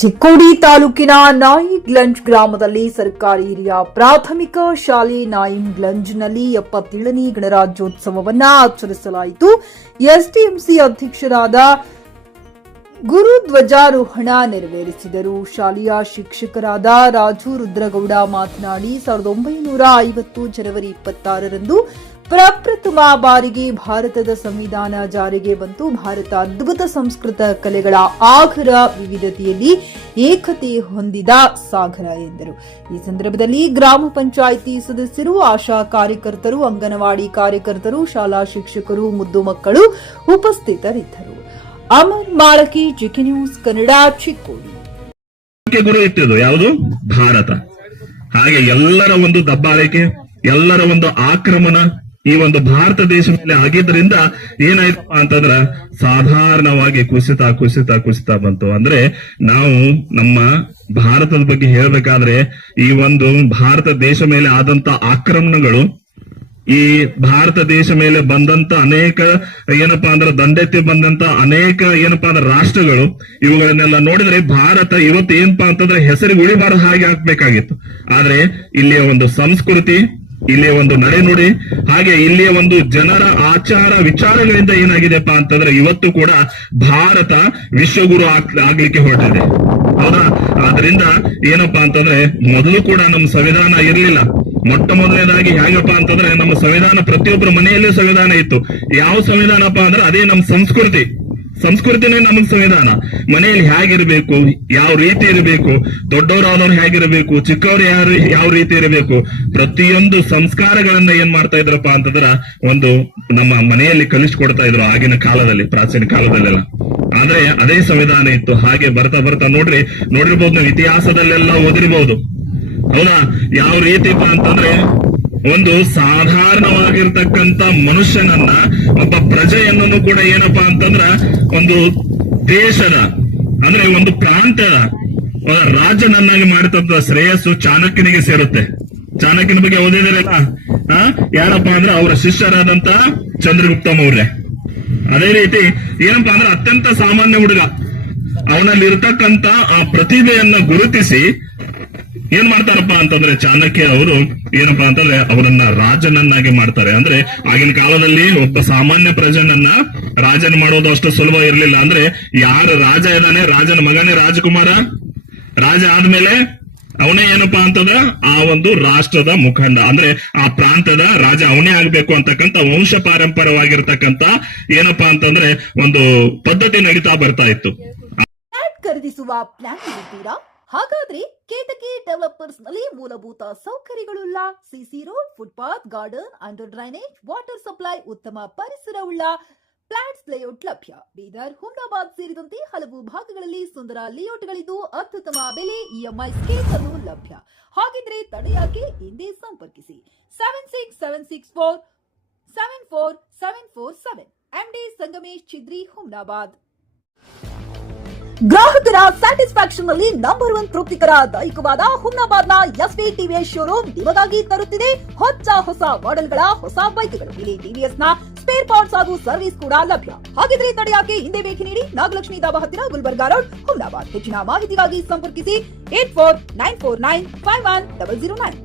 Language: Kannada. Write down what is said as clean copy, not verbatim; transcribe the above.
ಚಿಕ್ಕೋಡಿ ತಾಲೂಕಿನ ನಾಯಿಗ್ಲಂಜ್ ಗ್ರಾಮದಲ್ಲಿ ಸರ್ಕಾರಿ ಹಿರಿಯ ಪ್ರಾಥಮಿಕ ಶಾಲೆ ನಾಯಿಗ್ಲಂಜ್ನಲ್ಲಿ 77ನೇ ಗಣರಾಜ್ಯೋತ್ಸವವನ್ನು ಆಚರಿಸಲಾಯಿತು. ಎಸ್ಟಿಎಂಸಿ ಅಧ್ಯಕ್ಷರಾದ ಗುರುಧ್ವಜಾರೋಹಣ ನೆರವೇರಿಸಿದರು. ಶಾಲೆಯ ಶಿಕ್ಷಕರಾದ ರಾಜು ರುದ್ರಗೌಡ ಮಾತನಾಡಿ 1950 ಜನವರಿ 26ರಂದು ಪ್ರಪ್ರಥಮ ಬಾರಿಗೆ ಭಾರತದ ಸಂವಿಧಾನ ಜಾರಿಗೆ ಬಂತು. ಭಾರತ ಅದ್ಭುತ ಸಂಸ್ಕೃತ ಕಲೆಗಳ ಆಗರ, ವಿವಿಧತೆಯಲ್ಲಿ ಏಕತೆ ಹೊಂದಿದ ಸಾಗರ ಎಂದರು. ಈ ಸಂದರ್ಭದಲ್ಲಿ ಗ್ರಾಮ ಪಂಚಾಯಿತಿ ಸದಸ್ಯರು, ಆಶಾ ಕಾರ್ಯಕರ್ತರು, ಅಂಗನವಾಡಿ ಕಾರ್ಯಕರ್ತರು, ಶಾಲಾ ಶಿಕ್ಷಕರು, ಮುದ್ದು ಮಕ್ಕಳು ಉಪಸ್ಥಿತರಿದ್ದರು. Amar Malaki, GK news Kannada, Chikkodi. ಗುರು ಇಟ್ಟಿದ್ದು ಯಾವುದು? ಭಾರತ. ಹಾಗೆ ಎಲ್ಲರ ಒಂದು ದಬ್ಬಾಳಿಕೆ, ಎಲ್ಲರ ಒಂದು ಆಕ್ರಮಣ ಈ ಒಂದು ಭಾರತ ದೇಶ ಮೇಲೆ ಆಗಿದ್ರಿಂದ ಏನಾಯ್ತಪ್ಪ ಅಂತಂದ್ರ ಸಾಧಾರಣವಾಗಿ ಕುಸಿತ ಬಂತು. ಅಂದ್ರೆ ನಾವು ನಮ್ಮ ಭಾರತದ ಬಗ್ಗೆ ಹೇಳ್ಬೇಕಾದ್ರೆ ಈ ಒಂದು ಭಾರತ ದೇಶ ಮೇಲೆ ಆದಂತ ಆಕ್ರಮಣಗಳು, ಈ ಭಾರತ ದೇಶ ಮೇಲೆ ಬಂದಂತ ಅನೇಕ ಏನಪ್ಪಾ ಅಂದ್ರೆ ದಂಡೆತ್ತಿ ಬಂದಂತ ಅನೇಕ ಏನಪ್ಪಾ ಅಂದ್ರೆ ರಾಷ್ಟ್ರಗಳು, ಇವುಗಳನ್ನೆಲ್ಲ ನೋಡಿದ್ರೆ ಭಾರತ ಇವತ್ತು ಏನಪ್ಪಾ ಅಂತಂದ್ರೆ ಹೆಸರಿಗೆ ಉಳಿಬಾರದು ಹಾಗೆ ಆಗ್ಬೇಕಾಗಿತ್ತು. ಆದ್ರೆ ಇಲ್ಲಿಯ ಒಂದು ಸಂಸ್ಕೃತಿ, ಇಲ್ಲಿಯ ಒಂದು ನಡೆನುಡಿ, ಹಾಗೆ ಇಲ್ಲಿಯ ಒಂದು ಜನರ ಆಚಾರ ವಿಚಾರಗಳಿಂದ ಏನಾಗಿದೆಪ್ಪ ಅಂತಂದ್ರೆ ಇವತ್ತು ಕೂಡ ಭಾರತ ವಿಶ್ವಗುರು ಆಗ್ಲಿಕ್ಕೆ ಹೊರಟಿದೆ. ಹೌದಾ? ಆದ್ರಿಂದ ಏನಪ್ಪಾ ಅಂತಂದ್ರೆ ಮೊದಲು ಕೂಡ ನಮ್ಮ ಸಂವಿಧಾನ ಇರ್ಲಿಲ್ಲ. ಮೊಟ್ಟ ಮೊದಲನೇದಾಗಿ ಹೇಗಪ್ಪ ಅಂತಂದ್ರೆ ನಮ್ಮ ಸಂವಿಧಾನ ಪ್ರತಿಯೊಬ್ಬರ ಮನೆಯಲ್ಲೂ ಸಂವಿಧಾನ ಇತ್ತು. ಯಾವ ಸಂವಿಧಾನಪ್ಪ ಅಂದ್ರೆ ಅದೇ ನಮ್ಮ ಸಂಸ್ಕೃತಿನೇ ನಮಗ್ ಸಂವಿಧಾನ. ಮನೆಯಲ್ಲಿ ಹೇಗಿರ್ಬೇಕು, ಯಾವ ರೀತಿ ಇರಬೇಕು, ದೊಡ್ಡವರಾದವ್ರು ಹೇಗಿರಬೇಕು, ಚಿಕ್ಕವ್ರು ಯಾವ ರೀತಿ ಇರಬೇಕು, ಪ್ರತಿಯೊಂದು ಸಂಸ್ಕಾರಗಳನ್ನ ಏನ್ ಮಾಡ್ತಾ ಇದ್ರಪ್ಪ ಅಂತಂದ್ರ ಒಂದು ನಮ್ಮ ಮನೆಯಲ್ಲಿ ಕಲಿಸ್ಕೊಡ್ತಾ ಇದ್ರು ಆಗಿನ ಕಾಲದಲ್ಲಿ, ಪ್ರಾಚೀನ ಕಾಲದಲ್ಲೆಲ್ಲ. ಆದ್ರೆ ಅದೇ ಸಂವಿಧಾನ ಇತ್ತು. ಹಾಗೆ ಬರ್ತಾ ನೋಡಿರ್ಬೋದು, ನಾವು ಇತಿಹಾಸದಲ್ಲೆಲ್ಲ ಓದಿರ್ಬಹುದು. ಹೌದಾ? ಯಾವ ರೀತಿಪ್ಪ ಅಂತಂದ್ರೆ ಒಂದು ಸಾಧಾರಣವಾಗಿರ್ತಕ್ಕಂಥ ಮನುಷ್ಯನನ್ನ, ಒಬ್ಬ ಪ್ರಜೆಯನ್ನು ಕೂಡ ಏನಪ್ಪಾ ಅಂತಂದ್ರ ಒಂದು ದೇಶದ ಅಂದ್ರೆ ಒಂದು ಪ್ರಾಂತ್ಯದ ರಾಜನನ್ನಾಗಿ ಮಾಡಿದಂತ ಶ್ರೇಯಸ್ಸು ಚಾಣಕ್ಯನಿಗೆ ಸೇರುತ್ತೆ. ಚಾಣಕ್ಯನ ಬಗ್ಗೆ ಓದಿದಿರಲ್ಲ? ಯಾರಪ್ಪ ಅಂದ್ರೆ ಅವರ ಶಿಷ್ಯರಾದಂತ ಚಂದ್ರಗುಪ್ತ ಮೌರ್ಯ. ಅದೇ ರೀತಿ ಏನಪ್ಪಾ ಅಂದ್ರೆ ಅತ್ಯಂತ ಸಾಮಾನ್ಯ ಹುಡುಗ, ಅವನಲ್ಲಿ ಇರತಕ್ಕಂತ ಆ ಪ್ರತಿಭೆಯನ್ನ ಗುರುತಿಸಿ ಏನ್ ಮಾಡ್ತಾರಪ್ಪ ಅಂತಂದ್ರೆ ಚಾಣಕ್ಯ ಅವರು ಏನಪ್ಪಾ ಅಂತಂದ್ರೆ ಅವರನ್ನ ರಾಜನನ್ನಾಗಿ ಮಾಡ್ತಾರೆ. ಅಂದ್ರೆ ಆಗಿನ ಕಾಲದಲ್ಲಿ ಒಬ್ಬ ಸಾಮಾನ್ಯ ಪ್ರಜನನ್ನ ರಾಜನ ಮಾಡೋದು ಅಷ್ಟು ಸುಲಭ ಇರಲಿಲ್ಲ. ಅಂದ್ರೆ ಯಾರು ರಾಜ ಇದ್ದಾನೆ, ರಾಜನ ಮಗನೇ ರಾಜಕುಮಾರ, ರಾಜ ಆದ್ಮೇಲೆ ಅವನೇ ಏನಪ್ಪಾ ಅಂತಂದ್ರ ಆ ಒಂದು ರಾಷ್ಟ್ರದ ಮುಖಂಡ, ಅಂದ್ರೆ ಆ ಪ್ರಾಂತದ ರಾಜ ಅವನೇ ಆಗ್ಬೇಕು ಅಂತಕ್ಕಂಥ ವಂಶ ಪಾರಂಪರ್ಯವಾಗಿರ್ತಕ್ಕಂಥ ಏನಪ್ಪಾ ಅಂತಂದ್ರೆ ಒಂದು ಪದ್ಧತಿ ನಡೀತಾ ಬರ್ತಾ ಇತ್ತು. ಖರೀದಿಸುವ ಪ್ಲಾನ್ ಇದ್ದೀರಾ? ಹಾಗಾದ್ರೆ ಕೇತಕಿ ಡೆವಲಪರ್ಸ್ ನಲ್ಲಿ ಮೂಲಭೂತ ಸೌಕರ್ಯಗಳುಳ್ಳ CC road, footpath, garden, under drainage, water supply, ಉತ್ತಮ ಪರಿಸರವುಳ್ಳ ಫ್ಲಾಟ್ಸ್ ಲೇಔಟ್ ಲಭ್ಯ. ಬೀದರ್, ಹುಮ್ನಾಬಾದ್ ಸೇರಿದಂತೆ ಹಲವು ಭಾಗಗಳಲ್ಲಿ ಸುಂದರ ಲೇಔಟ್ಗಳಿದ್ದು ಅತ್ಯುತ್ತಮ ಬೆಲೆ, ಇಎಂಐ ಸ್ಕೀಮ್ಸ್ ಅನ್ನು ಲಭ್ಯ. ಹಾಗಿದ್ರೆ ತಡೆಯಾಕೆ? ಹಿಂದೆ ಸಂಪರ್ಕಿಸಿ 7676474747 ಎಂಡಿ ಸಂಗಮೇಶ್ ಚಿದ್ರಿ, ಹುಮ್ನಾಬಾದ್. ಗ್ರಾಹಕರ ಸ್ಯಾಟಿಸ್ಫ್ಯಾಕ್ಷನ್ ನಲ್ಲಿ ನಂಬರ್ 1 ತೃಪ್ತಿಕರ ದೈಹಿಕವಾದ ಹುಮ್ನಾಬಾದ್ನ ಎಸ್ವಿ ಟಿವಿಎಸ್ ಶೋರೂಮ್ ನಿಮಗಾಗಿ ತರುತ್ತಿದೆ ಹೊಸ ಮಾಡೆಲ್ಗಳ ಹೊಸ ಬೈಕ್ಗಳು. ಇಲ್ಲಿ ಟಿವಿಎಸ್ ನ ಸ್ಪೇರ್ ಪಾರ್ಟ್ಸ್ ಹಾಗೂ ಸರ್ವಿಸ್ ಕೂಡ ಲಭ್ಯ. ಹಾಗಿದ್ರೆ ತಡೆಯಾಕೆ? ಹಿಂದೆ ಭೇಟಿ ನೀಡಿ, ನಾಗಲಕ್ಷ್ಮಿ ಧಾಬಾ ಹತ್ತಿರ, ಗುಲ್ಬರ್ಗಾ ರೋಡ್, ಹುಮ್ನಾಬಾದ್. ಹೆಚ್ಚಿನ ಮಾಹಿತಿಗಾಗಿ ಸಂಪರ್ಕಿಸಿ 8494951009.